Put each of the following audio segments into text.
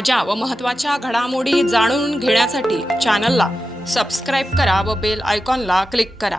ताज्या व महत्त्वाच्या घडामोडी जाणून घेण्यासाठी चॅनलला सबस्क्राइब करा व बेल आयकॉनला क्लिक करा।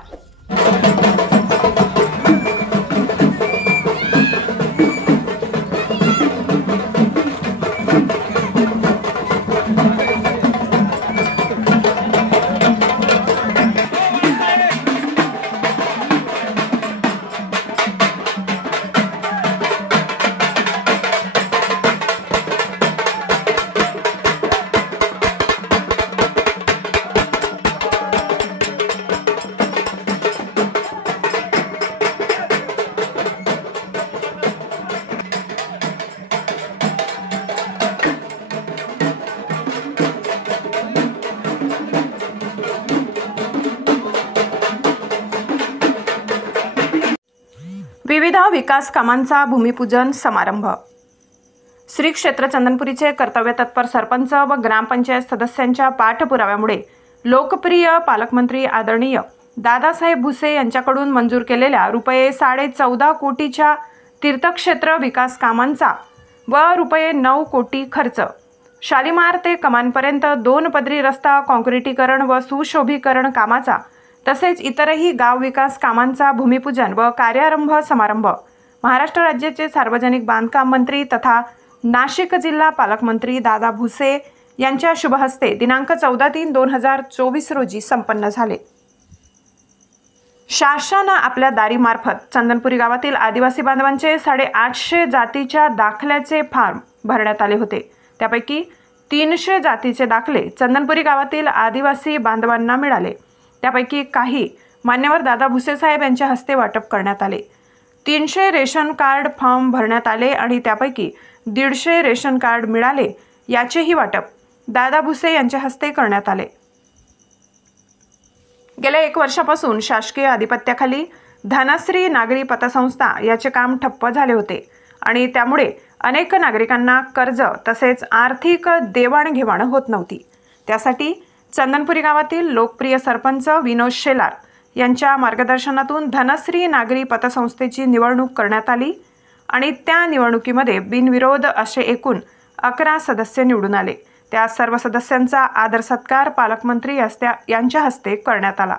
विविध विकास कामांचा भूमिपूजन समारंभ। श्री क्षेत्र चंदनपुरीचे कर्तव्य तत्पर सरपंच व ग्रामपंचायत सदस्यांच्या पाठपुराव्यामुळे लोकप्रिय पालकमंत्री आदरणीय दादासाहेब भुसे यांच्याकडून मंजूर केलेल्या ₹14.5 कोटीच्या तीर्थक्षेत्र विकास कामांचा व ₹9 कोटी खर्च, शालिमार ते कमानपर्यंत 2 पदरी रस्ता काँक्रिटीकरण व सुशोभीकरण कामाचा तसेच इतरही गाव विकास कामांचा भूमिपूजन व कार्यारंभ समारंभ महाराष्ट्र राज्याचे सार्वजनिक बांधकाम मंत्री तथा नाशिक जिल्हा पालकमंत्री दादा भुसे यांच्या शुभ हस्ते दिनांक 14/3/2024 रोजी संपन्न झाले। शासनाने आपल्या दारीमार्फत चंदनपुरी गावातील आदिवासी बांधवांचे 850 जातीच्या दाखल्याचे फॉर्म भरण्यात आले होते। त्यापैकी 300 जातीचे दाखले चंदनपुरी गावातील आदिवासी बांधवांना मिळाले। त्यापैकी काही मान्यवर दादा भुसे साहेब यांच्या हस्ते वाटप करण्यात आले। 300 रेशन कार्ड फॉर्म भरण्यात आले आणि त्यापैकी 150 रेशन कार्ड मिळाले, याचेही वाटप दादा भुसे यांच्या हस्ते करण्यात आले। गेल्या 1 वर्षापासून शासकीय आधिपत्याखाली धनश्री नागरी पतसंस्था याचे काम ठप्प झाले होते आणि त्यामुळे अनेक नागरिकांना कर्ज तसेच आर्थिक देवाणघेवाण होत नव्हती। त्यासाठी चंदनपुरी गावातील लोकप्रिय सरपंच विनोद शेलार यांच्या मार्गदर्शनातून धनश्री नागरी पतसंस्थेची निवडणूक करण्यात आली आणि त्या निवडणुकीमध्ये बिनविरोध असे एकूण 11 सदस्य निवडून आले। त्या सर्व सदस्यांचा आदर सत्कार पालकमंत्री यांच्या हस्ते करण्यात आला।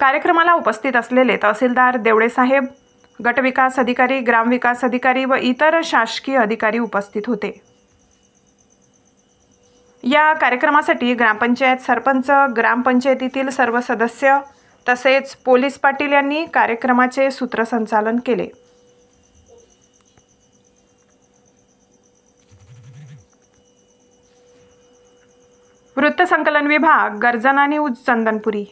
कार्यक्रमाला उपस्थित असलेले तहसीलदार देवडे साहेब, गटविकास अधिकारी, ग्रामविकास अधिकारी व इतर शासकीय अधिकारी उपस्थित होते। या कार्यक्रमासाठी ग्रामपंचायत सरपंच, ग्रामपंचायतीतील सर्व सदस्य तसेच पोलीस पाटील यांनी कार्यक्रमाचे सूत्रसंचालन केले। वृत्तसंकलन विभाग, गर्जना न्यूज, चंदनपुरी।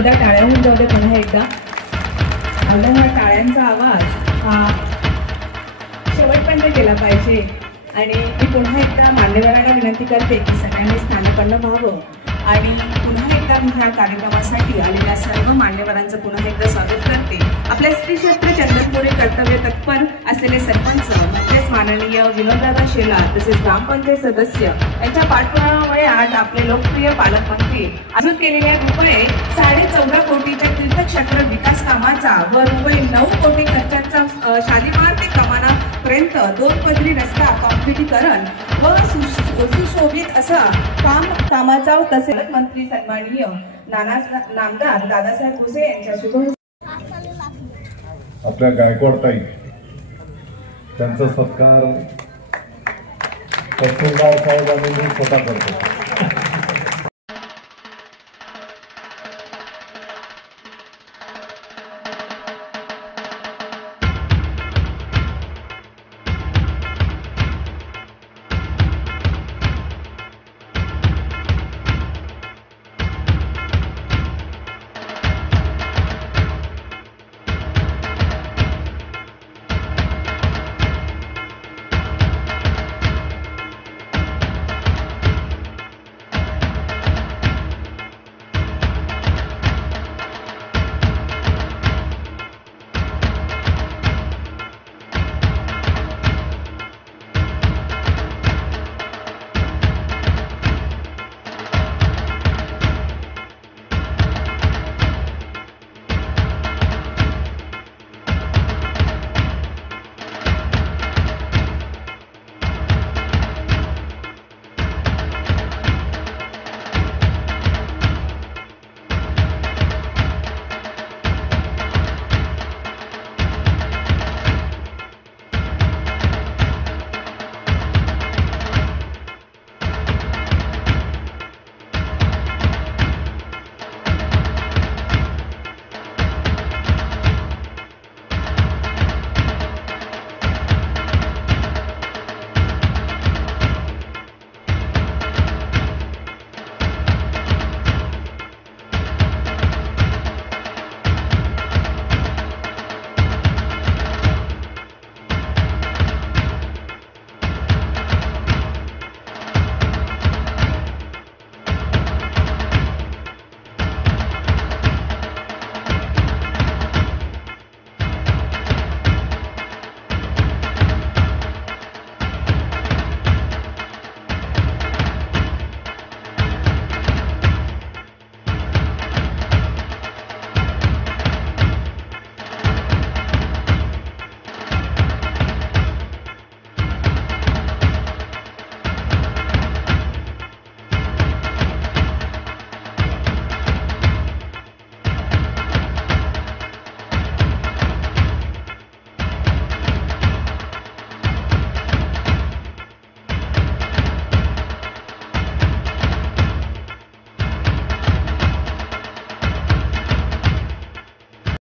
जोरदार टाळ्या होऊन जाऊ दे पुन्हा एकदा. आपल्या ह्या टाळ्यांचा आवाज हा शेवटपर्यंत केला पाहिजे. आणि मी पुन्हा एकदा मान्यवरांना विनंती करते की सगळ्यांनी स्थानापन्न व्हावं आणि पुन्हा एकदा मी ह्या कार्यक्रमासाठी आलेल्या सर्व मान्यवरांचं पुन्हा एकदा स्वागत करते. आपल्या श्री क्षेत्र चंदनपुरी कर्तव्य तत्पर असलेले सरपंच म्हणजेच माननीय विनोददादा शेलार तसेच ग्रामपंचायत सदस्य यांच्या पाठपुराव्यामुळे आज आपले लोकप्रिय पालकमंत्री अजून केलेल्या रुपये 14.5 कोटीच्या तीर्थक्षेत्र विकास कामाचा व रुपये 9 कोटी खर्चाचा शालीमार ते कमानापर्यंत 2 पदरी रस्ता कॉन्क्रिटीकरण व सुशोभित असा कामाचा तसेच मंत्री सन्माननीय नामदार दादासाहेब भुसे यांच्या शुभ आपल्या गायकवाड ताई त्यांचा सत्कार तहसीलदार साहेबांनी स्वतः करतो.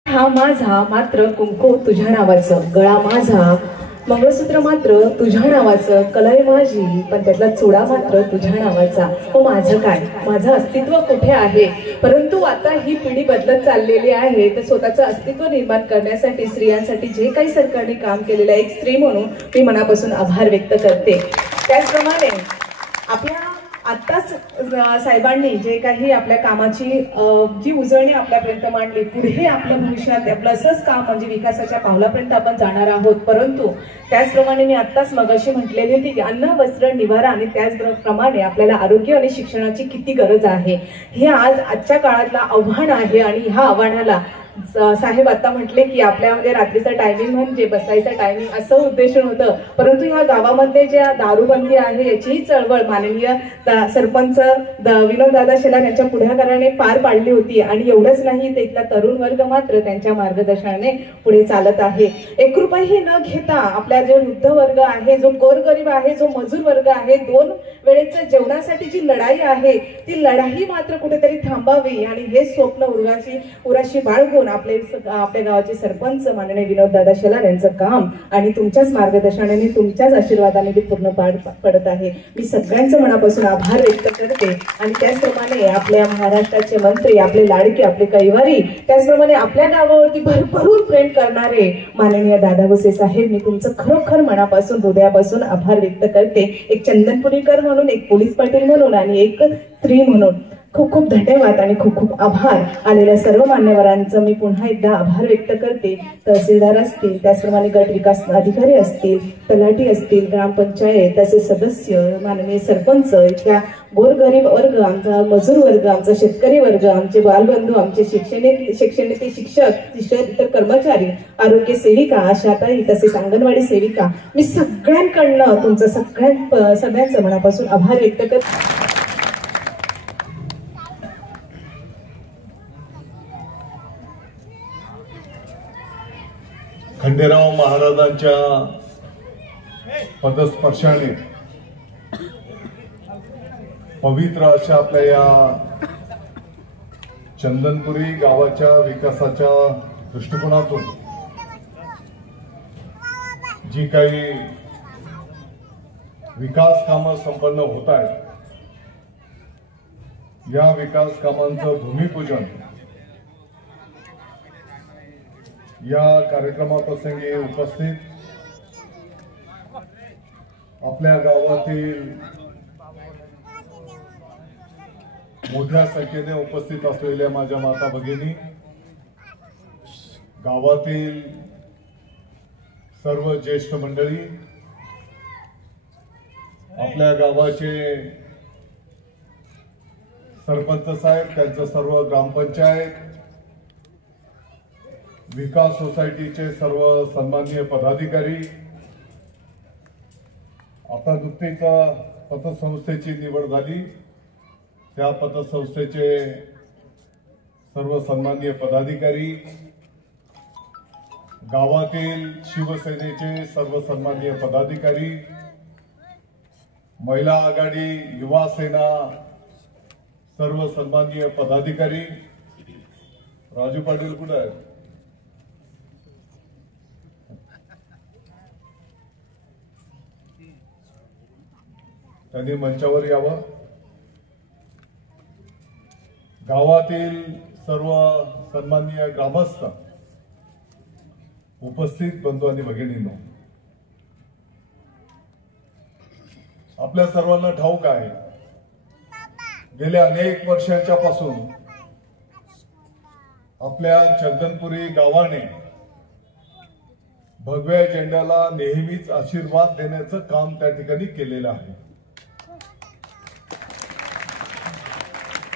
हा माझा मात्र कुंकू तुझ्या नावाचं, गळा माझा मंगळसूत्र मात्र तुझ्या नावाचं, कलाई माझी पण त्यातला चुडा मात्र तुझ्या नावाचा. माझं काय, माझं अस्तित्व कुठे आहे? परंतु आता ही पिढी बदलत चाललेली आहे, तर स्वतःचं अस्तित्व निर्माण करण्यासाठी स्त्रियांसाठी जे काही सरकारने काम केलेलं आहे, एक स्त्री म्हणून मी मनापासून आभार व्यक्त करते. त्याचप्रमाणे आपल्या आत्ताच साहेबांनी जे काही आपल्या कामाची जी उजळणी आपल्यापर्यंत मांडली, पुढे आपल्या भविष्यात आपलं असंच काम म्हणजे विकासाच्या पावलापर्यंत आपण जाणार आहोत. परंतु त्याचप्रमाणे मी आत्ताच मगाशी म्हटलेली होती की अन्न वस्त्र निवारा आणि त्याचप्रमाणे आपल्याला आरोग्य आणि शिक्षणाची किती गरज आहे, हे आजच्या काळातलं आव्हान आहे. आणि ह्या आव्हानाला साहेब आता म्हटले की आपल्यामध्ये रात्रीचा टायमिंग म्हणजे बसायचा टायमिंग असं उद्देश होतं, परंतु ह्या गावामध्ये ज्या दारूबंदी आहे याचीही चळवळ माननीय सरपंच विनोददादा शेलार यांच्या पुढाकाराने पार पाडली होती. आणि एवढंच नाही, तिथला तरुण वर्ग मात्र त्यांच्या मार्गदर्शनाने पुढे चालत आहे. 1 रुपयाही न घेता आपला जो वृद्ध वर्ग आहे, जो गोरगरीब आहे, जो मजूर वर्ग आहे, 2 वेळेच्या जेवणासाठी जी लढाई आहे ती लढाई मात्र कुठेतरी थांबावी आणि हे स्वप्न उराशी बाळगून म्हणून आपल्या गावाचे सरपंच माननीय विनोददादा शेलार यांचं काम आणि तुमच्याच मार्गदर्शनाने तुमच्याच आशीर्वादाने ते पूर्ण पार पडत आहे. मी सगळ्यांचं मनापासून आभार व्यक्त करते आणि त्याचप्रमाणे आपल्या महाराष्ट्राचे मंत्री, आपले लाडके, आपले कैवारी, त्याचप्रमाणे आपल्या गावावरती भरभरून प्रेम करणारे माननीय दादा भुसे साहेब, मी तुमचं खरोखर मनापासून हृदयापासून आभार व्यक्त करते. एक चंदनपुरीकर म्हणून, एक पोलीस पाटील म्हणून आणि एक स्त्री म्हणून खूप खूप धन्यवाद आणि खूप खूप आभार. आलेल्या सर्व मान्यवरांचं मी पुन्हा एकदा आभार व्यक्त करते. तहसीलदार असतील, त्याचप्रमाणे गट विकास अधिकारी असतील, तलाठी असतील, ग्रामपंचायत, त्याचे सदस्य, माननीय सरपंच, इथल्या गोरगरीब वर्ग, आमचा मजूर वर्ग, आमचा शेतकरी वर्ग, आमचे बालबंधू, आमचे शिक्षणाचे शिक्षक, इतर कर्मचारी, आरोग्य सेविका, आशाताई, तसेच अंगणवाडी सेविका, मी सगळ्यांकडनं तुमचं सगळ्यांचं मनापासून आभार व्यक्त करते. खंडेराव महाराजांच्या पदस्पर्शाने पवित्र अशा आपल्या या चंदनपुरी गावाच्या विकासाच्या दृष्टिकोनातून जी काही विकास कामं संपन्न होत आहेत, या विकास कामांचं भूमिपूजन या कार्यक्रमाप्रसंगी उपस्थित आपल्या गावातील मोठ्या संख्येने उपस्थित असलेल्या माझ्या माता भगिनी, गावातील सर्व ज्येष्ठ मंडळी, आपल्या गावाचे सरपंच साहेब, त्यांचं सर्व ग्रामपंचायत, विकास सोसायटीचे सर्व सन्माननीय पदाधिकारी, आता नुकतीच पतसंस्थेची निवड झाली, त्या पतसंस्थेचे सर्व सन्माननीय पदाधिकारी, गावातील शिवसेनेचे सर्व सन्माननीय पदाधिकारी, महिला आघाडी, युवा सेना सर्व सन्माननीय पदाधिकारी. राजू पाटील कुठे आहेत? त्यांनी मंचावर यावं. गावातील सर्व सन्माननीय ग्रामस्थ, उपस्थित बंधू आणि भगिनींनो, आपल्या सर्वांना ठाऊक आहे, गेल्या अनेक वर्षांच्या पासून आपल्या चंदनपुरी गावाने भगव्या झेंड्याला नेहमीच आशीर्वाद देण्याचं काम त्या ठिकाणी केलेलं आहे.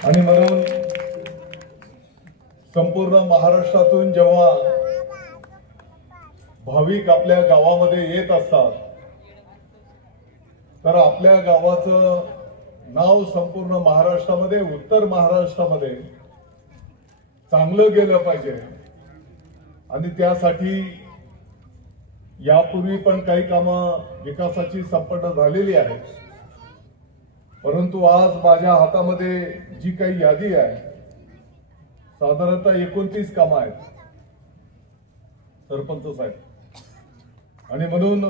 आणि म्हणून संपूर्ण महाराष्ट्रातून जेव्हा भाविक आपल्या गावामध्ये येत असतात, तर आपल्या गावाचं नाव संपूर्ण महाराष्ट्रामध्ये, उत्तर महाराष्ट्रामध्ये चांगलं गेलं पाहिजे. आणि त्यासाठी यापूर्वी पण काही कामं विकासाची संपन्न झालेली आहेत, परंतु आज माझ्या हातामध्ये जी काही यादी आहे, साधारणतः 29 कामं आहेत सरपंच साहेब. आणि म्हणून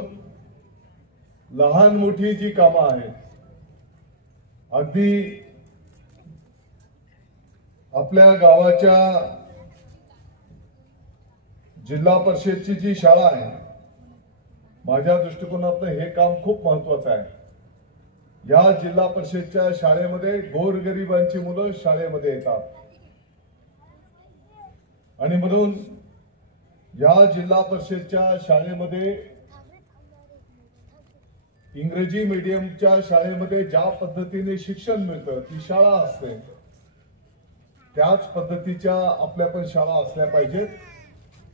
लहान मोठी जी कामं आहेत, अगदी आपल्या गावाच्या जिल्हा परिषदची जी शाळा आहे, माझ्या दृष्टिकोनातून हे काम खूप महत्वाचं आहे. या जिल्हा परिषदच्या शाळेमध्ये गोरगरिबांची मुलं शाळेमध्ये येतात आणि म्हणून या जिल्हा परिषदच्या शाळेमध्ये, इंग्रजी मीडियमच्या शाळेमध्ये ज्या पद्धतीने शिक्षण मिळतं, ती शाळा असते, त्याच पद्धतीच्या आपल्या पण शाळा असल्या पाहिजेत.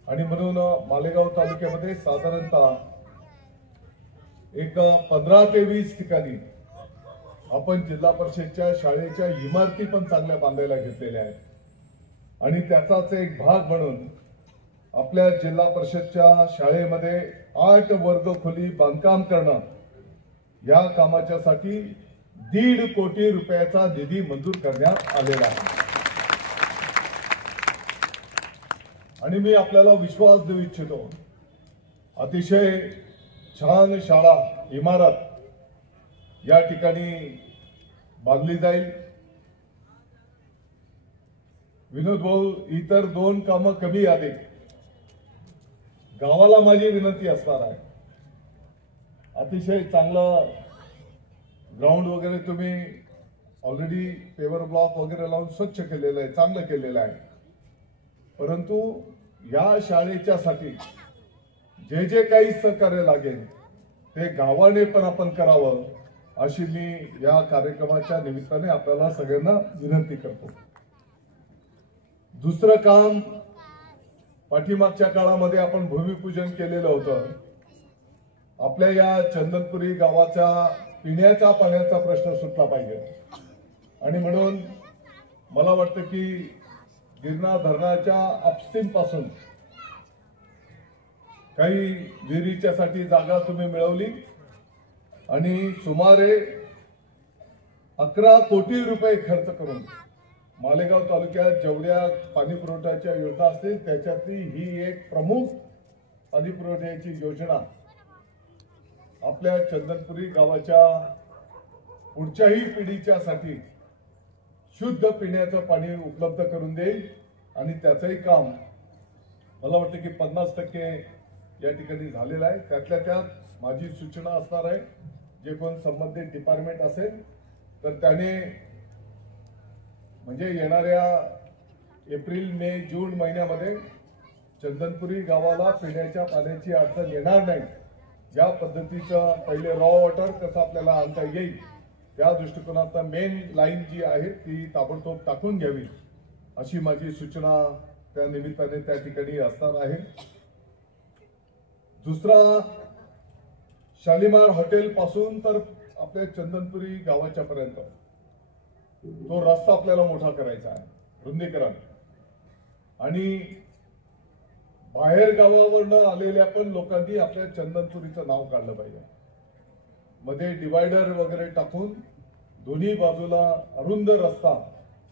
आणि म्हणून मालेगाव तालुक्यामध्ये साधारणतः एक 15 ते 20 ठिकाणी आपण जिल्हा परिषदच्या शाळेच्या इमारती पण चांगल्या बांधायला घेतलेल्या आहेत. आणि त्याचाच एक भाग म्हणून आपल्या जिल्हा परिषदच्या शाळेमध्ये 8 वर्ग खोली बांधकाम करणं, या कामाच्यासाठी 1.5 कोटी रुपयाचा निधी मंजूर करण्यात आलेला आहे. आणि मी आपल्याला विश्वास देऊ इच्छितो, अतिशय छान शाळा इमारत या ठिकाणी बांधली जाईल. विनोद भाऊ, इतर 2 कामं कमी यादी. गावाला माझी विनंती असणार आहे, अतिशय चांगलं ग्राउंड वगैरे तुम्ही ऑलरेडी पेवर ब्लॉक वगैरे लावून स्वच्छ केलेलं आहे, चांगलं केलेलं आहे. परंतु या शाळेच्या साठी जे जे काही सहकार्य लागेल ते गावाने पण आपण करावं, अशी मी या कार्यक्रमाच्या निमित्ताने आपल्याला सगळ्यांना विनंती करतो. दुसरं काम, पाठीमागच्या काळामध्ये आपण भूमिपूजन केलेलं होतं. आपल्या या चंदनपुरी गावाच्या पिण्याच्या पाण्याचा प्रश्न सुटला पाहिजे आणि म्हणून मला वाटतं की गिरणा धरणाच्या अपस्ट्रीम पासून काही विहिरीच्या साठी जागा तुम्ही मिळवली आणि सुमारे 11 कोटी रुपये खर्च करून मालेगाव तालुक्यात जेवढ्या पाणी पुरवठ्याच्या योजना असतील त्याच्यातली ही एक प्रमुख पाणी पुरवठ्याची योजना आपल्या चंदनपुरी गावाच्या पुढच्याही पिढीच्या साठी शुद्ध पिण्याचं पाणी उपलब्ध करून देईल आणि त्याचंही काम मला वाटतं की 50% या ठिकाणी झालेलं आहे. त्यातल्या त्यात माझी सूचना असणार आहे, जे कोण संबंधित डिपार्टमेंट असेल तर त्याने म्हणजे येणाऱ्या एप्रिल, मे, जून महिन्यामध्ये चंदनपुरी गावाला पिण्याच्या पाण्याची अडचण येणार नाही या पद्धतीचं पहिले रॉ वॉटर कसं आपल्याला आणता येईल त्या दृष्टिकोनातून मेन लाईन जी आहे ती ताबडतोब टाकून घ्यावी, अशी माझी सूचना त्या निमित्ताने त्या ठिकाणी असणार आहे. दुसरा, शालिमार हॉटेल पासून तर आपल्या चंदनपुरी गावाच्या पर्यंत तो रस्ता आपल्याला मोठा करायचा आहे, रुंदीकरण. आणि बाहेर गावावरनं आलेल्या पण लोकांनी आपल्या चंदनपुरीचं नाव काढलं पाहिजे. मध्ये डिवायडर वगैरे टाकून दोन्ही बाजूला अरुंद रस्ता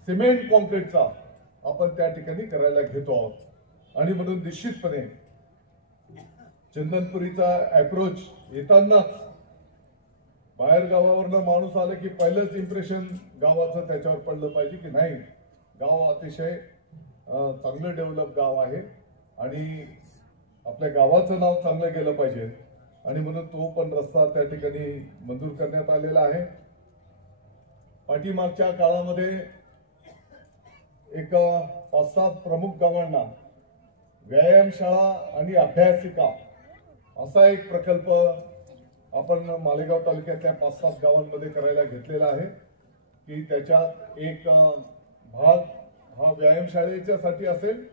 सिमेंट कॉन्क्रीटचा आपण त्या ठिकाणी करायला घेतो आहोत आणि म्हणून निश्चितपणे चंदनपुरीचा अप्रोच येतानाच बाहेर गावावरनं माणूस आला की पहिलंच इम्प्रेशन गावाचं त्याच्यावर पडलं पाहिजे की नाही, गाव अतिशय चांगलं डेव्हलप गाव आहे आणि आपल्या गावाचं नाव चांगलं गेलं पाहिजे आणि म्हणून तो पण रस्ता त्या ठिकाणी मंजूर करण्यात आलेला आहे. पाठीमागच्या काळामध्ये एक 5-7 प्रमुख गावांना व्यायामशाळा आणि अभ्यासिका असा एक प्रकल्प आपण मालेगाव तालुक्यातल्या 5-7 गावांमध्ये करायला घेतलेला आहे की त्याच्यात एक भाग हा व्यायामशाळेच्यासाठी असेल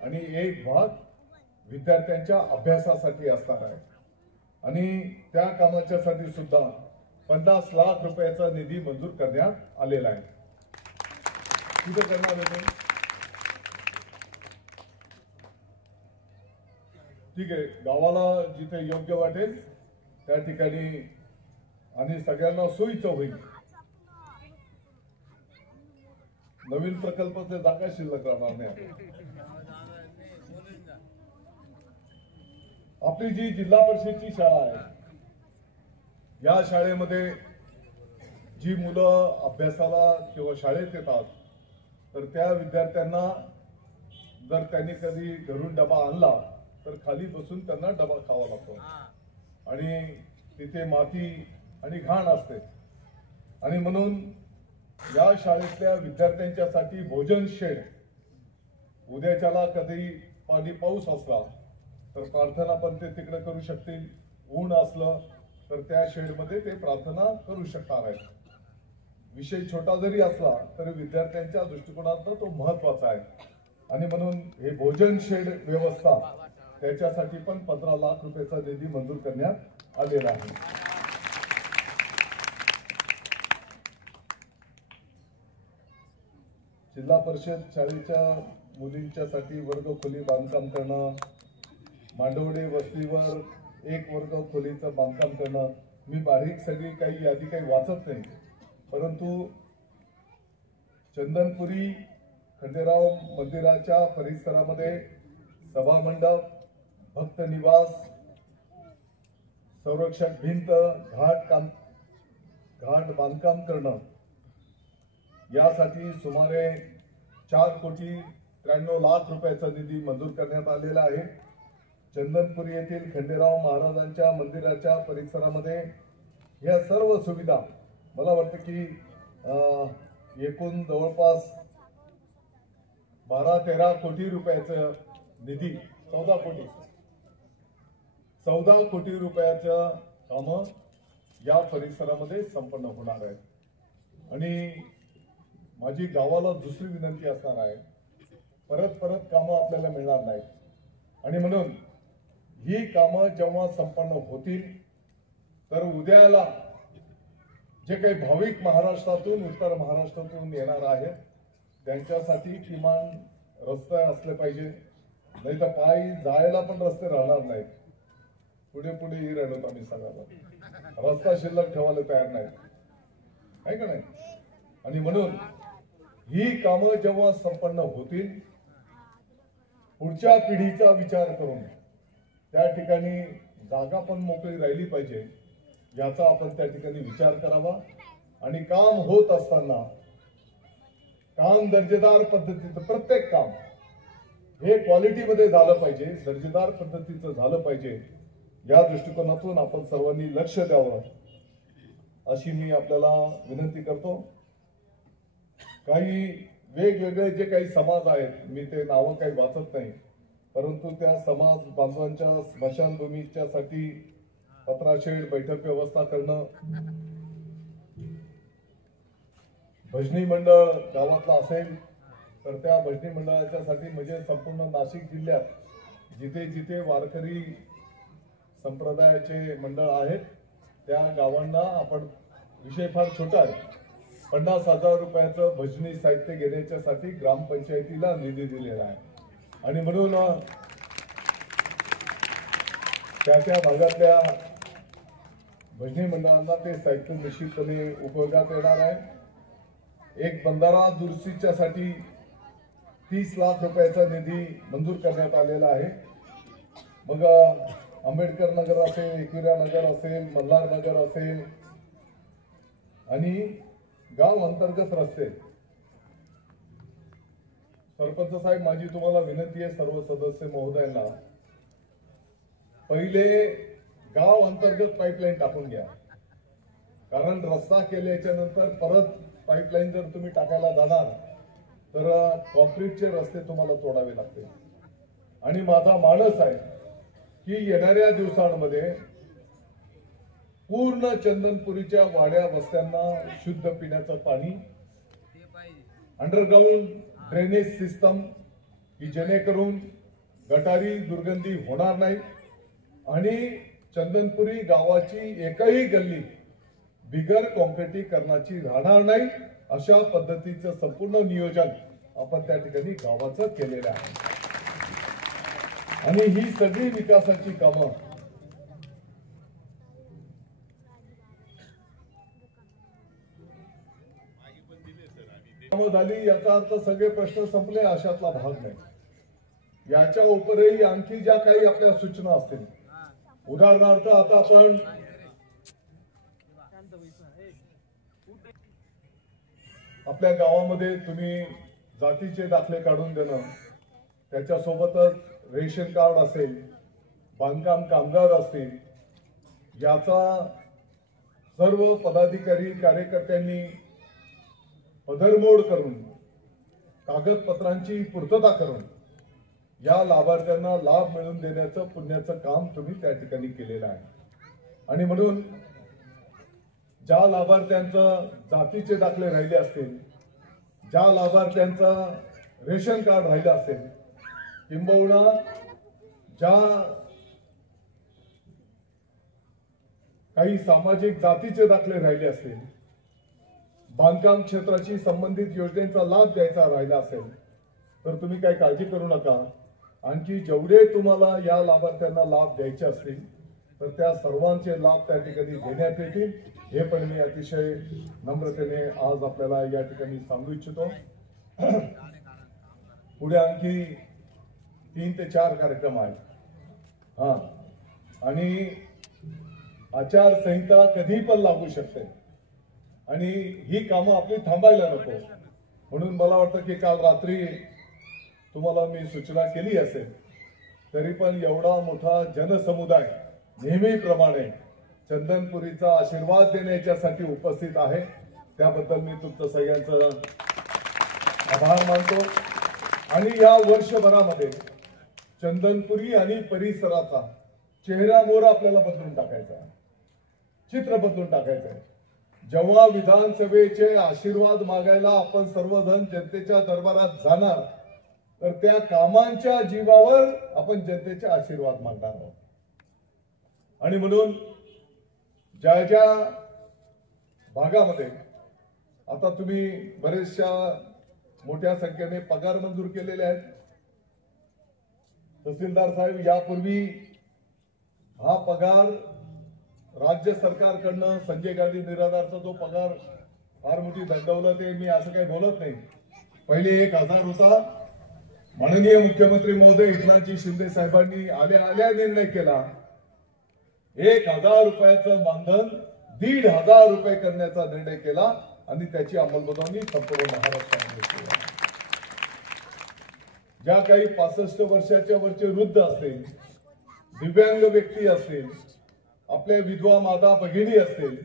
आणि एक भाग विद्यार्थ्यांच्या अभ्यासासाठी असणार आहे आणि त्या कामाच्या साठी सुद्धा 50 लाख रुपयाचा निधी मंजूर करण्यात आलेला आहे. कुठे करणार होते? ठीक आहे, गावाला जिथे योग्य वाटेल त्या ठिकाणी आणि सगळ्यांना सोयीचं होईल. नवीन प्रकल्पाचे जागा शिल्लक राहणार नाही. आपली जी जिल्हा परिषदची शाळा आहे या शाळेमध्ये जी मुलं अभ्यासाला किंवा शाळेत येतात तर त्या विद्यार्थ्यांना जर त्यांनी कधी घरून डबा आणला तर खाली बसून त्यांना डबा खावा लागतो आणि तिथे माती आणि घाण असते आणि म्हणून या शाळेतल्या विद्यार्थ्यांच्यासाठी भोजन शेड उद्याच्याला कधी पाऊस असला तर प्रार्थना पण ते तिकडे करू शकतील, ऊन असलं तर त्या शेडमध्ये ते प्रार्थना करू शकणार आहेत. विषय छोटा जरी असला तरी विद्यार्थ्यांच्या दृष्टिकोनातून तो महत्वाचा आहे आणि म्हणून हे भोजन शेड व्यवस्था त्याच्यासाठी पण 15 लाख रुपयाचा निधी मंजूर करण्यात आलेला आहे. जिल्हा परिषद शाळेच्या मुलींच्यासाठी वर्ग खोली बांधकाम करणं, मांडवडे वस्तीवर 1 वर्ग खोलीचं बांधकाम करणं. मी बारीक सगळी काही यादी काही वाचत नाही, परंतु चंदनपुरी खंडेराव मंदिराच्या परिसरामध्ये सभामंडप, भक्त निवास, संरक्षक भिंत, घाट बांधकाम करणं यासाठी सुमारे 4,93,00,000 रुपयाचा निधी मंजूर करण्यात आलेला आहे. चंदनपुरी येथील खंडेराव महाराजांच्या मंदिराच्या परिसरामध्ये या सर्व सुविधा मला वाटतं की एकूण जवळपास 12-13 कोटी रुपयाचं निधी 14 कोटी रुपयाचं कामं या परिसरामध्ये संपन्न होणार आहेत. आणि माझी गावाला दुसरी विनंती असणार आहे, परत कामं आपल्याला मिळणार नाहीत. आणि म्हणून ही कामं जेव्हा संपन्न होतील तर उद्याला जे काही भाविक महाराष्ट्रातून, उत्तर महाराष्ट्रातून येणार आहेत त्यांच्यासाठी किमान रस्ते असले पाहिजे, नाही तर पायी जायला पण रस्ते राहणार नाहीत. पुढे ही राहिलो आम्ही सगळ्याला, रस्ता शिल्लक ठेवायला तयार नाही, आहे का नाही. आणि म्हणून ही कामं जेव्हा संपन्न होतील पुढच्या पिढीचा विचार करून त्या ठिकाणी जागा पण मोकळी राहिली पाहिजे याचा आपण त्या ठिकाणी विचार करावा. आणि काम होत असताना काम दर्जेदार पद्धतीचं, प्रत्येक काम हे क्वालिटीमध्ये झालं पाहिजे, दर्जेदार पद्धतीचं झालं पाहिजे. या दृष्टिकोनातून आपण सर्वांनी लक्ष द्यावं अशी मी आपल्याला विनंती करतो. काही वेगवेगळे जे काही समाज आहेत, मी ते नावं काही वाचत नाही, परंतु त्या समाज बांधवांच्या स्मशानभूमीच्या साठी पत्राशेड, बैठक व्यवस्था करणं, भजनी मंडळ गावातला असेल तर त्या भजनी मंडळाच्या साठी म्हणजे संपूर्ण नाशिक जिल्ह्यात जिथे जिथे वारकरी संप्रदायाचे मंडळ आहेत त्या गावांना आपण, विषय फार छोटा आहे, 50,000 रुपयाचं भजनी साहित्य घेण्याच्यासाठी ग्रामपंचायतीला निधी दिलेला आहे. आणि म्हणून त्या भागातल्या भजनी मंडळांना ते साहित्य निश्चितपणे उपयोगात येणार आहे. एक बंधारा दुरुस्तीच्या साठी 30 लाख रुपयाचा निधी मंजूर करण्यात आलेला आहे. मग आंबेडकर नगर असेल, एकविरा नगर असेल, मल्हार नगर असेल आणि गाव अंतर्गत रस्ते. सरपंच साहेब, माझी तुम्हाला विनंती आहे सर्व सदस्य महोदयांना, पहिले गाव अंतर्गत पाईपलाईन टाकून घ्या. कारण रस्ता केल्याच्या नंतर परत पाईपलाईन जर तुम्ही टाकायला जाणार तर कॉन्क्रीटचे रस्ते तुम्हाला तोडावे लागतील. आणि माझा मानस आहे की येणाऱ्या दिवसांमध्ये पूर्ण चंदनपुरीच्या वाड्या वस्त्यांना शुद्ध पिण्याचं पाणी, अंडरग्राउंड ड्रेनेज सिस्टम की जेणेकरून गटारी दुर्गंधी होणार नाही आणि चंदनपुरी गावाची एकही गल्ली बिगर कॉन्क्रिटीकरणाची राहणार नाही, अशा पद्धतीचं संपूर्ण नियोजन आपण त्या ठिकाणी गावाचं केलेलं आहे. आणि ही सगळी विकासाची कामं झाली याचा अर्थ सगळे प्रश्न संपले अशातला भाग नाही. याच्या उपरही आणखी ज्या काही आपल्या सूचना असतील, उदाहरणार्थ आता आपण आपल्या गावामध्ये तुम्ही जातीचे दाखले काढून देणं, त्याच्यासोबतच रेशन कार्ड असेल, बांधकाम कामगार असतील, याचा सर्व पदाधिकारी कार्यकर्त्यांनी पदरमोड करून कागदपत्रांची पूर्तता करून या लाभार्थ्यांना लाभ मिळवून देण्याचं पुण्याचं काम तुम्ही त्या ठिकाणी केलेलं आहे. आणि म्हणून ज्या लाभार्थ्यांचं जातीचे दाखले राहिले असतील, ज्या लाभार्थ्यांचं रेशन कार्ड राहिलं असेल, किंबहुना ज्या काही सामाजिक जातीचे दाखले राहिले असतील, बांधकाम क्षेत्राशी संबंधित योजनेचा लाभ द्यायचा राहिला असेल तर तुम्ही काही काळजी करू नका. आणखी जेवढे तुम्हाला या लाभार्थ्यांना लाभ द्यायचे असतील तर त्या सर्वांचे लाभ त्या ठिकाणी देण्यात येतील, हे पण मी अतिशय नम्रतेने आज आपल्याला या ठिकाणी सांगू इच्छितो. पुढे आणखी 3 ते 4 कार्यक्रम आहेत. हा, आणि आचारसंहिता कधी पण लागू शकते आणि ही कामं आपली थांबायला नको. म्हणून मला वाटतं की काल रात्री तुम्हाला मी सूचना केली असेल, तरी पण एवढा मोठा जनसमुदाय नेहमीप्रमाणे चंदनपुरीचा आशीर्वाद देण्याच्यासाठी उपस्थित आहे. त्याबद्दल मी तुमचं सगळ्यांचं आभार मानतो. आणि या वर्षभरामध्ये चंदनपुरी आणि परिसराचा चेहरा मोहर आपल्याला बदलून टाकायचा आहे, चित्र बदलून टाकायचं आहे. जेव्हा विधानसभेचे आशीर्वाद मागायला आपण सर्वजण जनतेच्या दरबारात जाणार, तर त्या कामांच्या जीवावर आपण जनतेचे आशीर्वाद मागणार आहोत. आणि म्हणून ज्या ज्या भागामध्ये आता तुम्ही बरेचशा मोठ्या संख्येने पगार मंजूर केलेले आहेत. तहसीलदार साहेब, यापूर्वी हा पगार राज्य सरकारकडनं संजय गांधी निराधारचा जो पगार फार मोठी दंडवलं, ते मी असं काही बोलत नाही. पहिले 1000 होता. माननीय मुख्यमंत्री महोदय एकनाथजी शिंदे साहेबांनी आल्या निर्णय केला 1000 रुपयाचं मानधन 1500 रुपये करण्याचा निर्णय केला आणि त्याची अंमलबजावणी संपूर्ण महाराष्ट्रामध्ये केली. ज्या काही 65 वर्षाच्या वरचे वृद्ध असतील, दिव्यांग व्यक्ती असतील, आपल्या विधवा माता भगिनी असतील,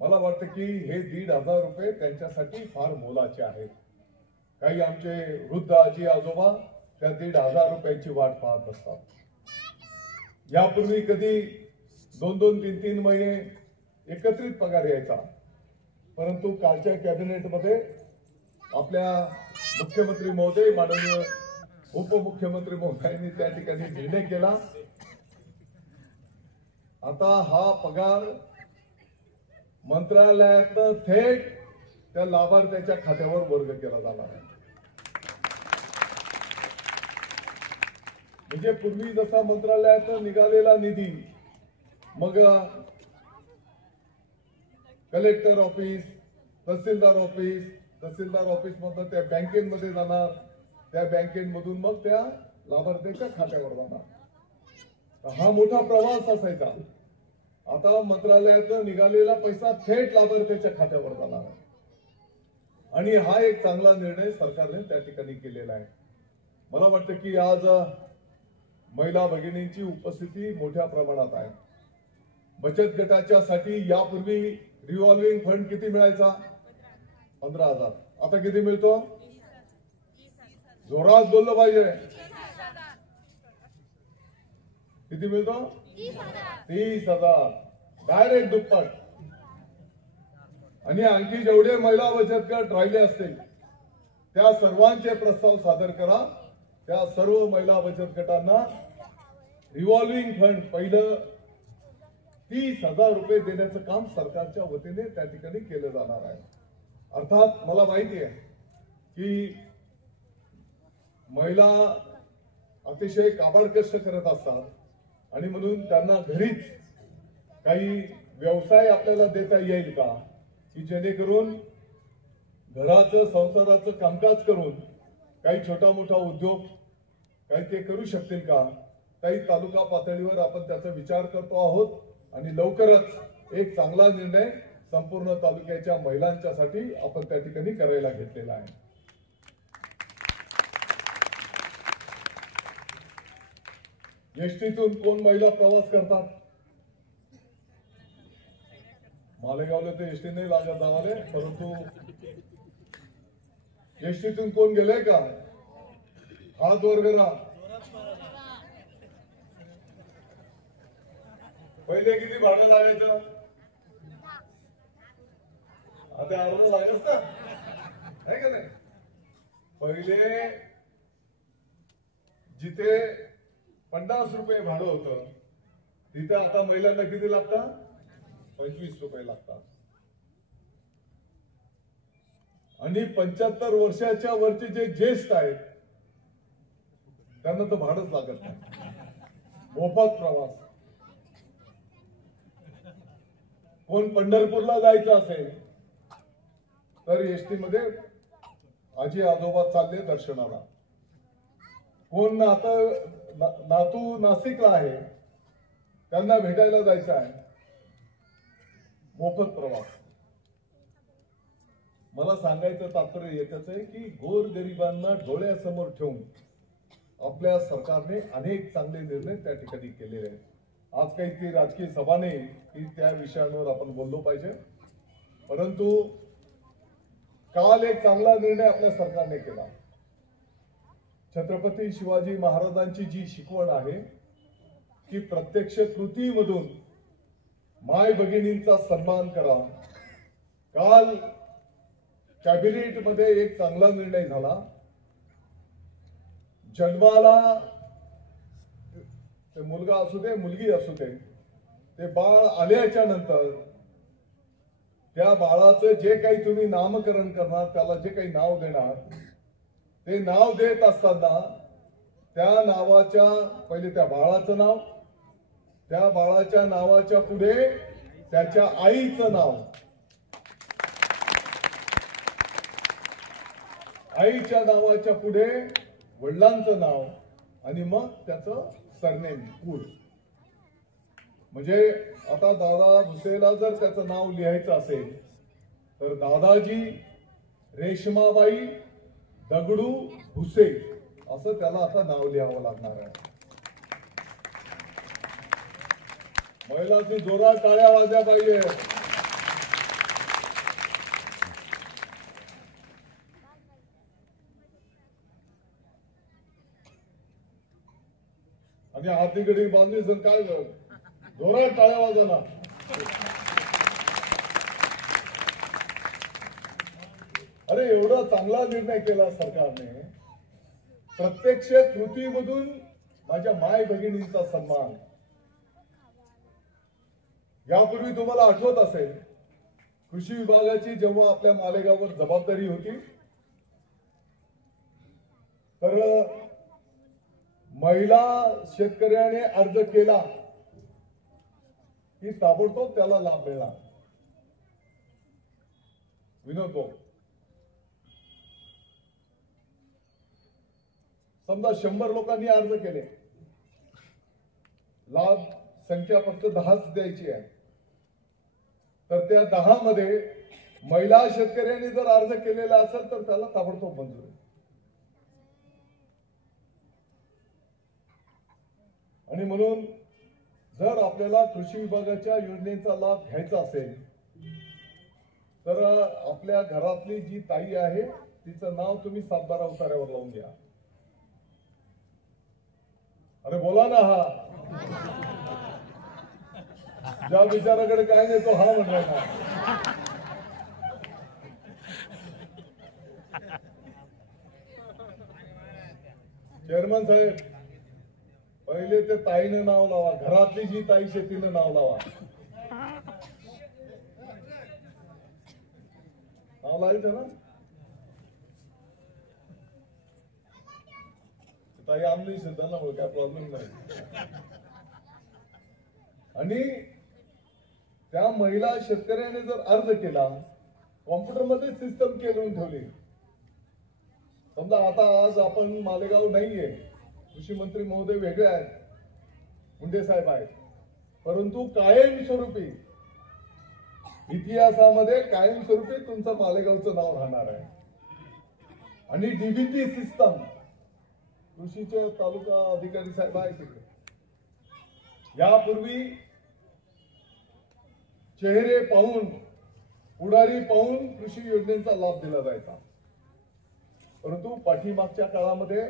मला वाटतं की हे 1500 रुपये त्यांच्यासाठी फार मोलाचे आहेत. काही आमचे वृद्ध आजी आजोबा त्या 1500 रुपयाची वाट पाहत असतात. यापूर्वी कधी 2-2, 3-3 महिने एकत्रित पगार यायचा, परंतु कालच्या कॅबिनेटमध्ये आपल्या मुख्यमंत्री महोदय, माननीय उपमुख्यमंत्री महोदयांनी त्या ठिकाणी निर्णय केला. आता हा पगार मंत्रालयातनं थेट त्या लाभार्थ्याच्या खात्यावर वर्ग केला जाणार आहे. म्हणजे पूर्वी जसा मंत्रालयातनं निघालेला निधी मग कलेक्टर ऑफिस, तहसीलदार ऑफिस मधून त्या बँकेमध्ये जाणार, त्या बँकेमधून मग त्या लाभार्थ्याच्या खात्यावर जाणार. हा मोठा प्रवास असायचा. आता मंत्रालयातून निघालेला पैसा थेट लाभार्थ्याच्या खात्यावर जाणार आहे. आणि हा एक चांगला निर्णय सरकारने त्या ठिकाणी केलेला आहे. मला वाटतं की आज महिला भगिनींची उपस्थिती मोठ्या प्रमाणात आहे. बचत गटाच्यासाठी यापूर्वी रिव्हॉल्विंग फंड किती मिळायचा? 15,000. आता किती मिळतो? जोरात बोललं पाहिजे. किती मिळतो? 30,000. डायरेक्ट दुप्पट. आणि आणखी जेवढे महिला बचत गट राहिले असतील त्या सर्वांचे प्रस्ताव सादर करा. त्या सर्व महिला बचत गटांना रिव्हॉल्विंग फंड पहिलं 30,000 रुपये देण्याचं काम सरकारच्या वतीने त्या ठिकाणी केलं जाणार आहे. अर्थात मला माहिती आहे की महिला अतिशय काबाड कष्ट करत असतात आणि म्हणून त्यांना घरीच काही व्यवसाय आपल्याला देता येईल का, की जेणेकरून घराचं संसाराचं कामकाज करून काही छोटा मोठा उद्योग काही ते करू शकतील का. काही तालुका पातळीवर आपण त्याचा विचार करतो आहोत आणि लवकरच एक चांगला निर्णय संपूर्ण तालुक्याच्या महिलांच्यासाठी आपण त्या ठिकाणी करायला घेतलेला आहे. एसटीतून कोण महिला प्रवास करतात? मालेगावला ते एसटी नाही लागत जावाले, परंतु एसटीतून कोण गेले का? हात वर करा. पहिले किती भाडं लागायचं? आता अर्ध लागत ना, आहे का नाही? पहिले जिथे 50 रुपये भाडं होतं तिथे आता महिलांना किती लागतं? 25 रुपये लागतात. आणि 75 वर्षाच्या वरचे जे ज्येष्ठ आहेत त्यांना तर भाडंच लागत नाही. मोफत प्रवास. कोण पंढरपूरला जायचं असेल तर एसटी मध्ये आजी आजोबा चालले दर्शनाला. कोण आता नातू नाशिकला आहे, त्यांना भेटायला जायचं आहे, मोफत प्रवास. मला सांगायचं तात्पर्य येतच आहे की गोरगरिबांना डोळ्यासमोर ठेवून आपल्या सरकारने अनेक चांगले निर्णय त्या ठिकाणी केलेले आहेत. आज काही ती राजकीय सभा नाही की त्या विषयांवर आपण बोललो पाहिजे, परंतु काल एक चांगला निर्णय आपल्या सरकारने केला. छत्रपती शिवाजी महाराजांची जी शिकवण आहे की प्रत्यक्ष कृतीमधून माय भगिनींचा सन्मान करा. काल कॅबिनेट मध्ये एक चांगला निर्णय झाला. जन्माला ते मुलगा असू दे मुलगी असू दे, ते बाळ आल्याच्या नंतर त्या बाळाचं जे काही तुम्ही नामकरण करणार, त्याला जे काही नाव देणार, ते नाव देत असताना त्या नावाच्या पहिले त्या बाळाचं नाव, त्या बाळाच्या नावाच्या पुढे त्याच्या आईचं नाव, आईच्या नावाच्या पुढे वडिलांचं नाव आणि मग त्याचं सरनेम कुळ. म्हणजे आता दादा भुसेला जर त्याचं नाव लिहायचं असेल तर दादाजी रेशमाबाई दगडू भुसे असं त्याला आता नाव लिहावं लागणार आहे. महिलांची जोरात टाळ्या वाजल्या पाहिजे. आणि हातीकडे बांधली जर काय जोरात टाळ्या वाजवला. अरे एवढा चांगला निर्णय केला सरकारने. प्रत्यक्ष कृतीमधून माझ्या माय भगिनींचा सन्मान. यापूर्वी तुम्हाला आठवत असेल कृषी विभागाची जेव्हा आपल्या मालेगाववर जबाबदारी होती तर महिला शेतकऱ्याने अर्ज केला की ताबडतोब त्याला लाभ मिळाला. विनोद भाऊ, समजा 100 लोकांनी अर्ज केले, लाभ संख्या फक्त 10च द्यायची आहे, तर त्या 10 मध्ये महिला शेतकऱ्यांनी जर अर्ज केलेला असेल तर त्याला ताबडतोब मंजूर. आणि म्हणून जर आपल्याला कृषी विभागाच्या योजनेचा लाभ घ्यायचा असेल तर आपल्या घरातली जी ताई आहे तिचं नाव तुम्ही 7/12 उतार्यावर लावून घ्या. अरे बोला ना. हा ज्या विचाराकडे काय नाही तो हा म्हणणार ना. चेअरमन साहेब, पहिले ते ताईनं नाव लावा. घरातली जी ताई शेतीनं नाव लावा. नाव लावायचं ना. ताई आमली शेताना काय प्रॉब्लेम नाही. आणि त्या महिला शेतकऱ्याने जर अर्ज केला, कॉम्प्युटरमध्ये सिस्टम केलं ठेवली. समजा आता आज आपण मालेगाव नाहीये, कृषी मंत्री महोदय वेगळे आहेत, मुंडे साहेब आहेत, परंतु कायमस्वरूपी इतिहासामध्ये कायमस्वरूपी तुमचं मालेगावचं नाव राहणार आहे. आणि डीबीटी सिस्टम कृषीचे तालुका अधिकारी साहेब आहेत तिकडे. यापूर्वी चेहरे पाहून, पुढारी पाहून कृषी योजनेचा लाभ दिला जायचा, परंतु पाठीमागच्या काळामध्ये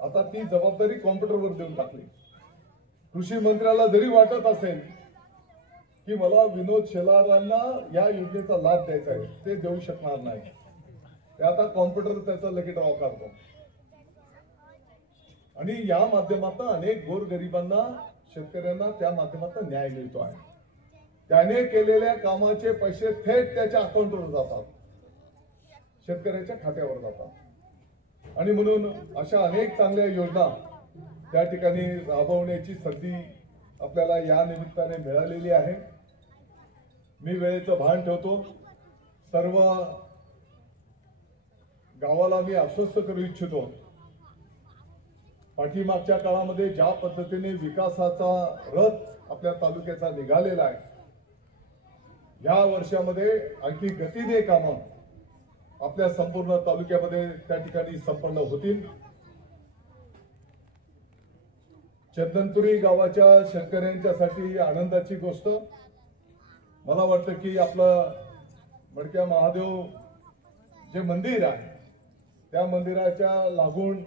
आता ती जबाबदारी कॉम्प्युटरवर देऊन टाकली. कृषी मंत्र्याला जरी वाटत असेल की मला विनोद शेलारांना या योजनेचा लाभ द्यायचा आहे, ते देऊ शकणार नाही. ते आता कॉम्प्युटर त्याचा लकी ड्रॉ करतो. आणि या माध्यमातून अनेक गोरगरिबांना, शेतकऱ्यांना त्या माध्यमातून न्याय मिळतो आहे. त्याने केलेल्या कामाचे पैसे थेट त्याच्या अकाउंटवर जातात, शेतकऱ्याच्या खात्यावर जातात. आणि म्हणून अशा अनेक चांगल्या योजना त्या ठिकाणी राबवण्याची संधी आपल्याला या निमित्ताने मिळालेली आहे. मी वेळेचं भान ठेवतो. सर्व गावाला मी आश्वस्त करू इच्छितो पाठीमागच्या काळामध्ये ज्या पद्धतीने विकासाचा रथ आपल्या तालुक्याचा निघालेला आहे, या वर्षामध्ये आणखी गतीने कामं आपल्या संपूर्ण तालुक्यामध्ये त्या ठिकाणी संपन्न होतील. चंदनपुरी गावाच्या शेतकऱ्यांच्यासाठी आनंदाची गोष्ट, मला वाटतं की आपलं मडक्या महादेव जे मंदिर आहे त्या मंदिराच्या लागून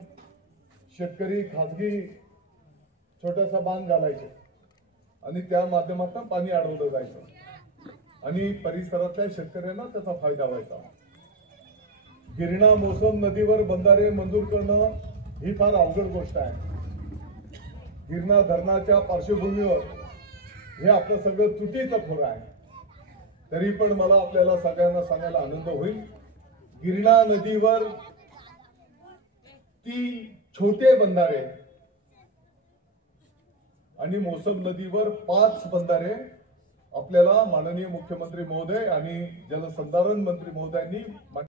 शेतकरी खाजगी छोटासा बांध घालायचे आणि त्या माध्यमातून पाणी अडवलं जायचं आणि परिसरातल्या शेतकऱ्यांना त्याचा फायदा व्हायचा. गिरणा मोसम नदीवर बंधारे मंजूर करणं ही फार अवघड गोष्ट आहे. गिरणा धरणाच्या पार्श्वभूमीवर हे आपलं सगळं तुटीचं खोरं आहे. तरी पण मला आपल्याला सगळ्यांना सांगायला आनंद होईल, गिरणा नदीवर 3 छोटे बंधारे आणि मोसम नदीवर 5 बंधारे आपल्याला माननीय मुख्यमंत्री महोदय आणि जलसंधारण मंत्री महोदयांनी